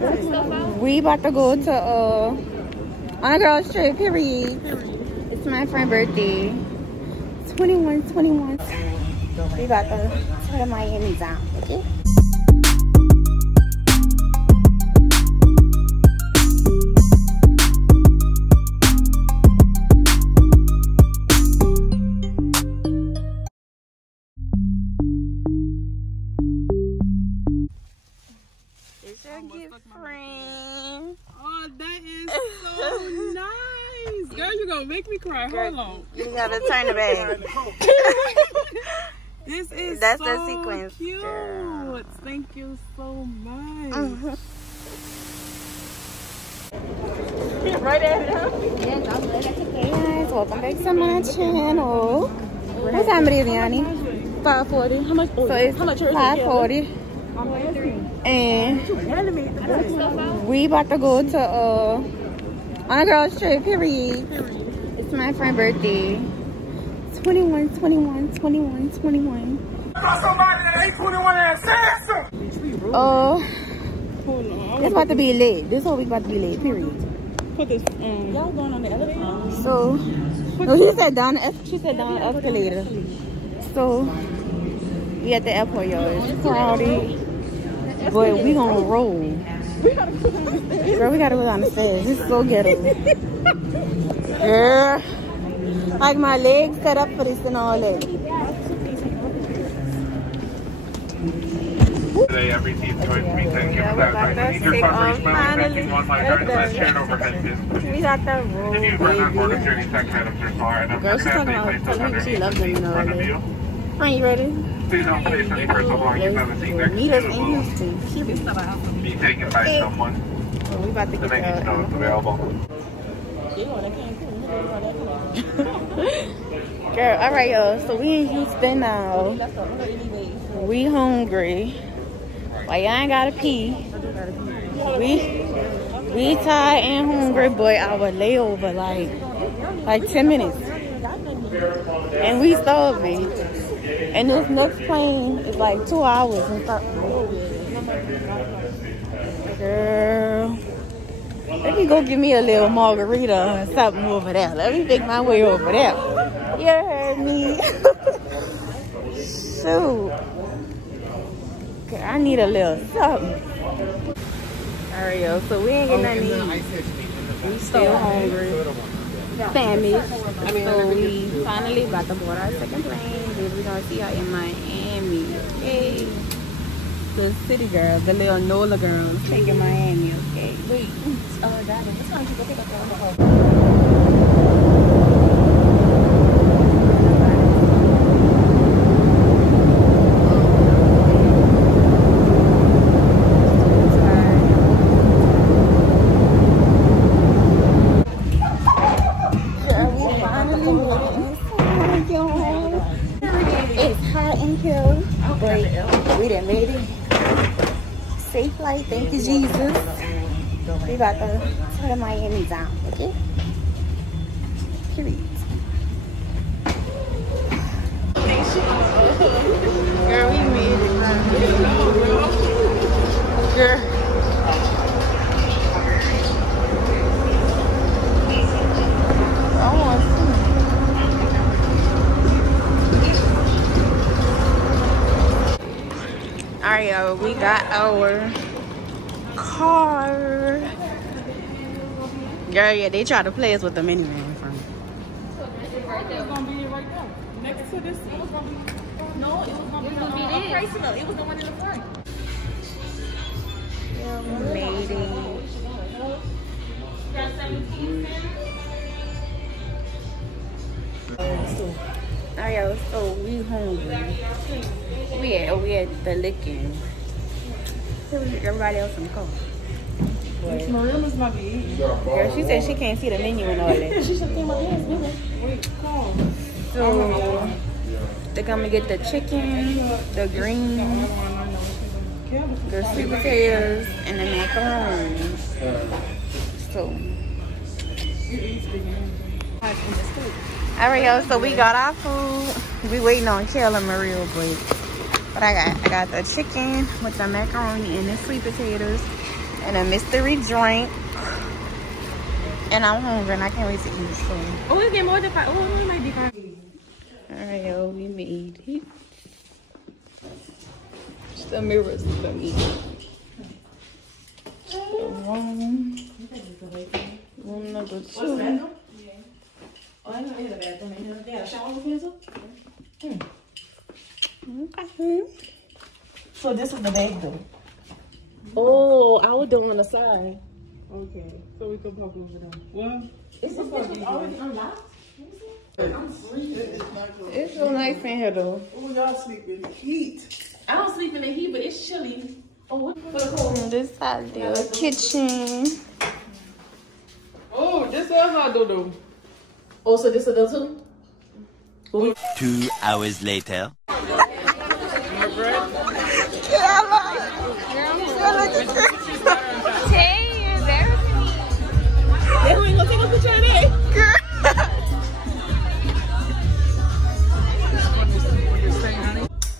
We about to go to on a girls trip, period. It's my friend's birthday. 21. We about to turn Miami down, okay? It's your gift friend. Oh, that is so nice. Girl, you gonna make me cry. Hold on. You gotta turn it back. That's so the sequence, cute. girl. Thank you so much. Right at it. Hey guys, welcome back to my channel. What time it is, Yanni? 5:40. How much? So it's 5:40. And we about to go to on a girls trip, period. It's my friend's birthday. 21. It's about to be late. This whole week about to be late, period. Put this, y'all going on the elevator? So, no, she said down the escalator. So, we at the airport, y'all. It's crowded, but we gonna roll. Girl, we gotta go down the stairs. It's so ghetto. Girl, like my legs set up for this and all that. Today, every team joins me. Thank you for that. I need your fundraising money. Thank you on my card. Let's share it overhead business. We got the roll, If you run on board of 30 second items or more, and Girl, she's talking about telling me she loves them, you know. Friend, you ready? Please don't place any personal belongings on the seat next to Meet us in you. Houston. Be taken by someone So we about to to get make sure it's available. Girl, all right, y'all. So we in Houston now. We hungry. Why y'all ain't gotta pee? We tired and hungry, but our layover like 10 minutes, and we starving. And this next plane is like 2 hours and something. Girl, let me go give me a little margarita or something over there. Let me make my way over there. You heard me? Shoot. Okay, I need a little something. Alright, yo, so we ain't getting nothing to eat. We still hungry. Famished. So we finally about to board our second plane. Then we're gonna see her in Miami. Okay. The city girl, the little NOLA girl, taking Miami, okay? Wait. Oh, God. This one, you go pick up the we done made it. Safe flight, thank you, Jesus. We about to turn Miami down, okay? Period. Girl, we made it. Girl. I want some. Alright, y'all, we got our car. Girl, yeah, they try to play us with the minivan from. It's gonna be right there. Next to this. It was gonna be. No, it was gonna be operational. It was the one in the front. Yeah, we made it. Alright, y'all, so we hungry. We at the licking. Everybody else in the car. Maria's might be eating. Girl, she said she can't see the menu and all that. She should came up here. Wait, call. So they're gonna get the chicken, the greens, the sweet potatoes, and the macaroni. So alright, y'all, so we got our food. We waiting on Kel and Maria, but I got the chicken with the macaroni and the sweet potatoes. and a mystery drink. And I'm hungry and I can't wait to eat. So. Oh, we get more than 5. Oh, it might be 5. Alright, yo, we made it. Just the mirrors for me. Room number 2. Oh, I know they had a bathroom in here. They had a shower with me too? Okay. So this is the back door. Oh, I would do on the side. Okay, so we can pop over there. What? Is this already unlocked? I'm freezing. It's so nice in here though. Oh, y'all sleep in the heat. I don't sleep in the heat, but it's chilly. Oh, what the On this side there, kitchen. Oh, this is how do do. Oh, so this is the too? 2 hours later.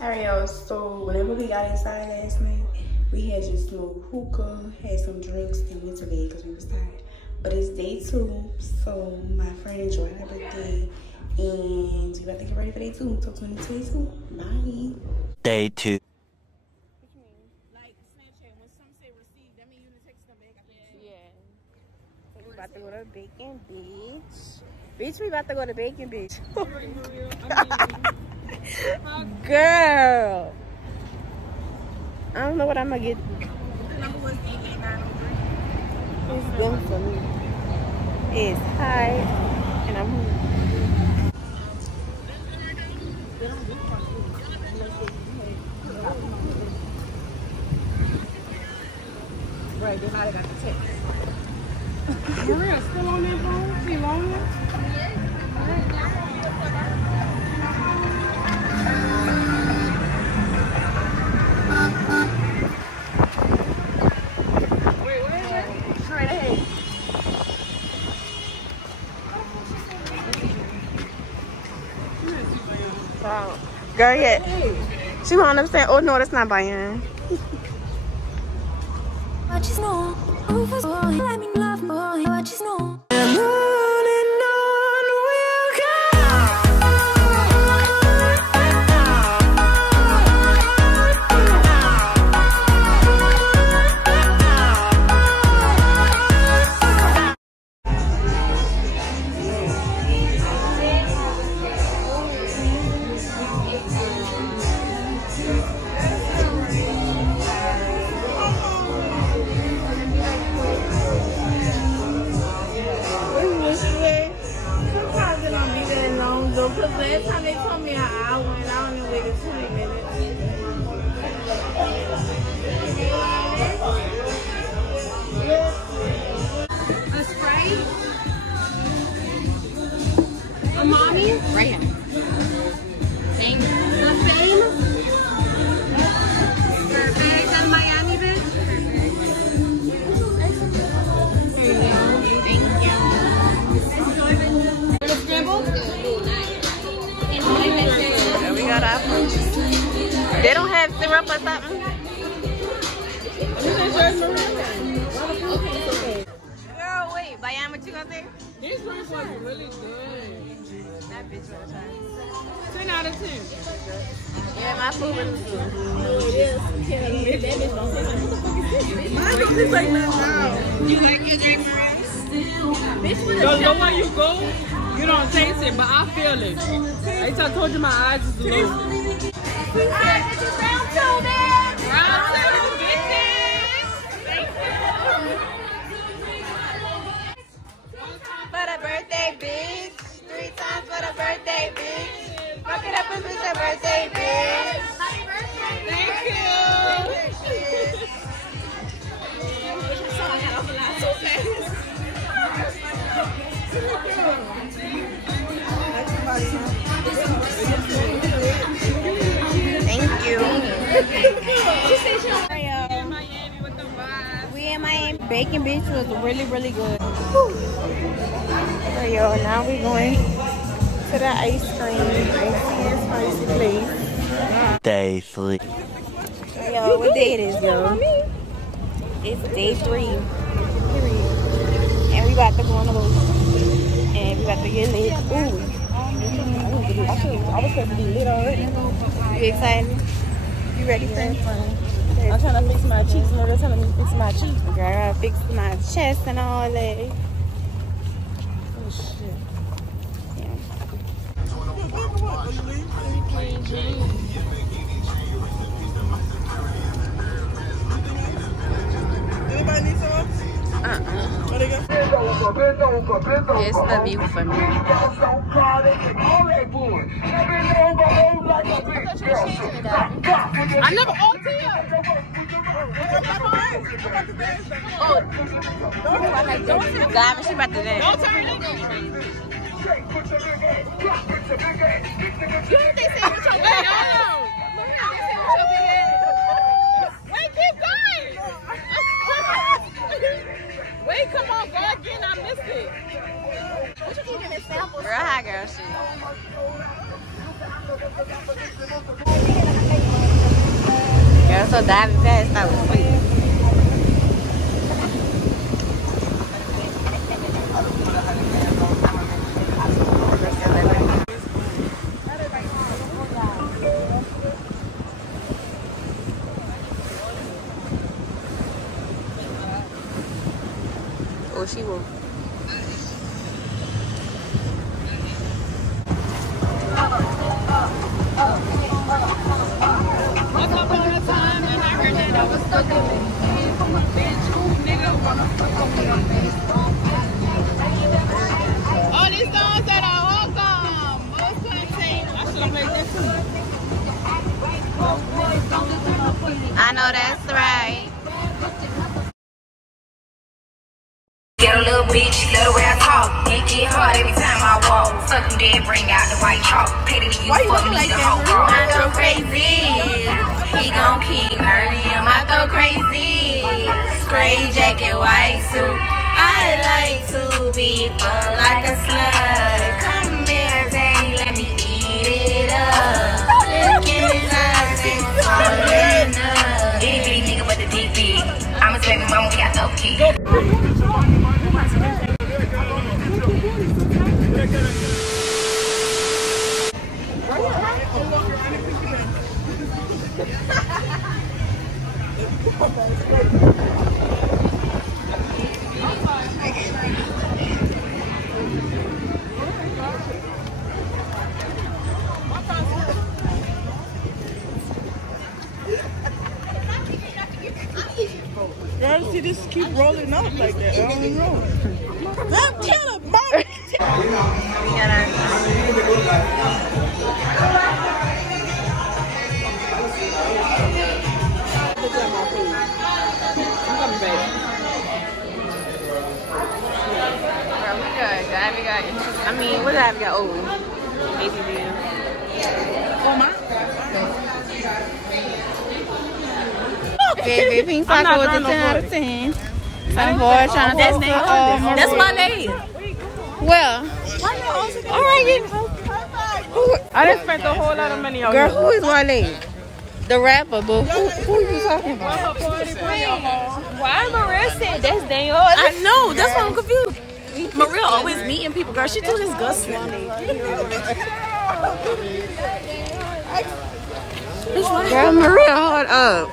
Alright, y'all, so whenever we got inside last night, we had just smoked hookah, had some drinks, and went to bed because we was tired. But it's day 2, so my friend enjoyed her birthday, and we about to get ready for day 2 until 2022. Bye. Day 2. Like Snapchat, when some say receive, that means you text them back. Yeah. So we about to go to Bacon Beach. Bitch, we about to go to Bacon Beach. Girl. I don't know what I'm gonna get. The number was 88903. It's good for me. It's high and I'm hungry. Right, then I got the text. Maria, still on that phone? She long yet? Girl, yeah. She wound up saying, oh no, that's not Bayern. I just know, let me love boy. I just know. Last time they told me an hour and I only waited 20 minutes. A Sprite? A mommy? Right here. Thank you. The Fame? Perfect. And Miami, bitch? Here you go. Thank you. The Scramble? We got our food. They don't have syrup or something? Girl, wait. Bayern, what you gonna say? This one was really good. That bitch was trying. 10 out of 10. Yeah, my food was good. You like your drink, Mariah? So the way you go, you don't taste it, but I feel it. I told you my eyes is low. Round 2, man! Round 2, bitches! Thank you! For the birthday, bitch. 3 times for the birthday, bitch. Fuck it up and it's your birthday, bitch. Happy birthday! Thank you. Thank you. We in Miami. Bacon Beach was really, really good. So, yo, now we're going to the ice cream. Icy and spicy place. Day 3. Yo, what day it is, yo? It's day 3. And we about to go on a boat. And we about to get lit. Ooh. I was supposed to be lit already. You excited? You ready, friend? I'm trying to fix my cheeks. No, they're telling me to fix my cheeks. Girl, I gotta fix my chest and all that. Oh, shit. Yeah. Anybody need some? It's the view for me. I never OT her. Oh, God, she about to dance. Don't turn it. You heard they say with your big ass. Wait, keep going. Wait, come on, go again. I missed it. What you keeping in samples? Real high girl shit. Girl, so diving fast, I was sweet. Oh, she will. Oh, these songs that are awesome. Most contain. I should have played this too. I know that's right. Get a little bitch, love the way I talk. It get hard every time I walk. Fuck them dead, bring out the white chalk. Pay to you, fuck me, the whole walk. I go crazy. He gon' keep hurting him. I go crazy. Gray jacket, white suit. I like to be fun like a slug. Come here, Zane, let me eat it up. Look in his eyes, it's falling up. Itty bitty nigga with the deep beat. I'm a baby mama, we got no key. Girl, see this keep rolling up like that. I don't know. Don't tell him, Mom. I mean, what did I got? Oh, ATV. Oh, my. Okay, Pink Taco was a 10 out of 10. Some boy trying to That's my name. well, alright. I done spent a whole lot of money on Girl, who is Wale? The rapper, but who are you talking about? Why Maria said that's Daniel? I know, that's why I'm confused. Maria always meeting people, girl. She too disgusting. Girl, Maria, hold up.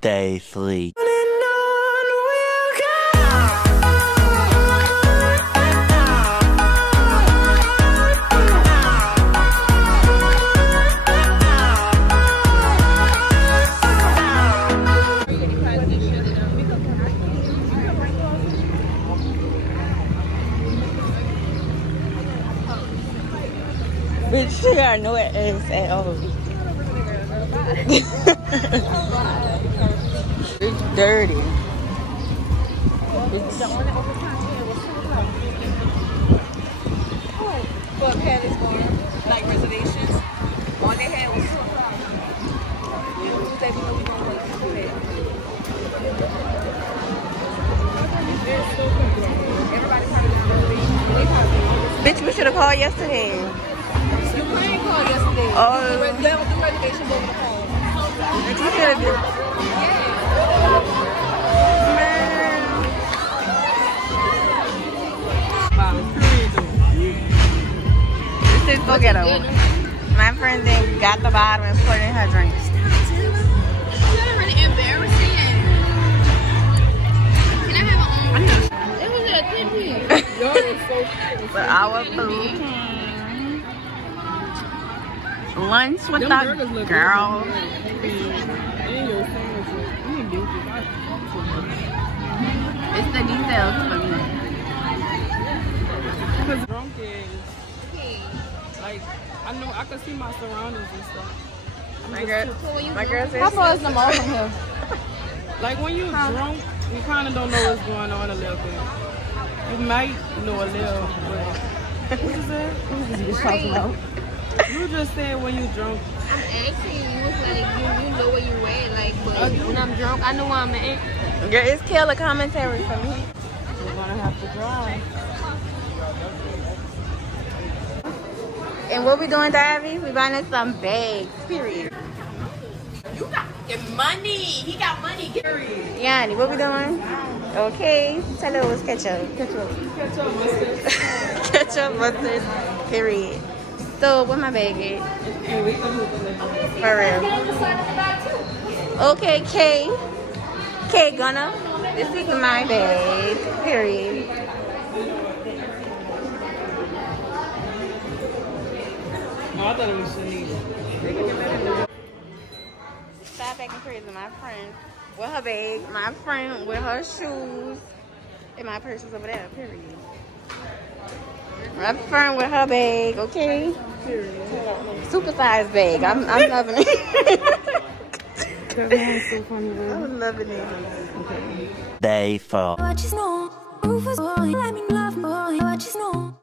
Day 3. Bitch, she got no ass at all. It's dirty. But Patty's bar, like reservations, all they had was 2 o'clock. Tuesday, we know we gonna wait to do that. Everybody probably Bitch, we should have called yesterday. You couldn't call yesterday. Oh. The reservation over the phone. This is go get her. My friend then got the bottle and put it in her drink. You're really embarrassing. Can I have my own? It was a 10 piece. So our food came. Lunch with the girls. It's the details for me. Because drunk is like, I know I can see my surroundings and stuff. My girl says How far is the mall from here? Like when you're drunk, you kind of don't know what's going on a little bit. You might know a little, but what is that? What is this talking about? You just said when you're drunk. I'm asking you, it's like you know where you at, like, but when I'm drunk, I know where I'm at. Girl, it's killer commentary for me. We're gonna have to drive. And what we doing, Davy? We buying us some bags, period. You got money. He got money, period. Yanni, what we doing? Okay, tell her it was ketchup. Ketchup, mustard. Ketchup, mustard, period. So, what my bag at? For real. Okay, K Gunner. This is my bag, period. No, I thought it was Shanice. Stop acting crazy, my friend with her bag, my friend with her shoes, and my purse is over there, period. My friend with her bag, okay? Super sized bag. I'm loving it. That's so funny, bro. I'm loving it. Okay. Day 4. What you know? Let me love, boy. What you know?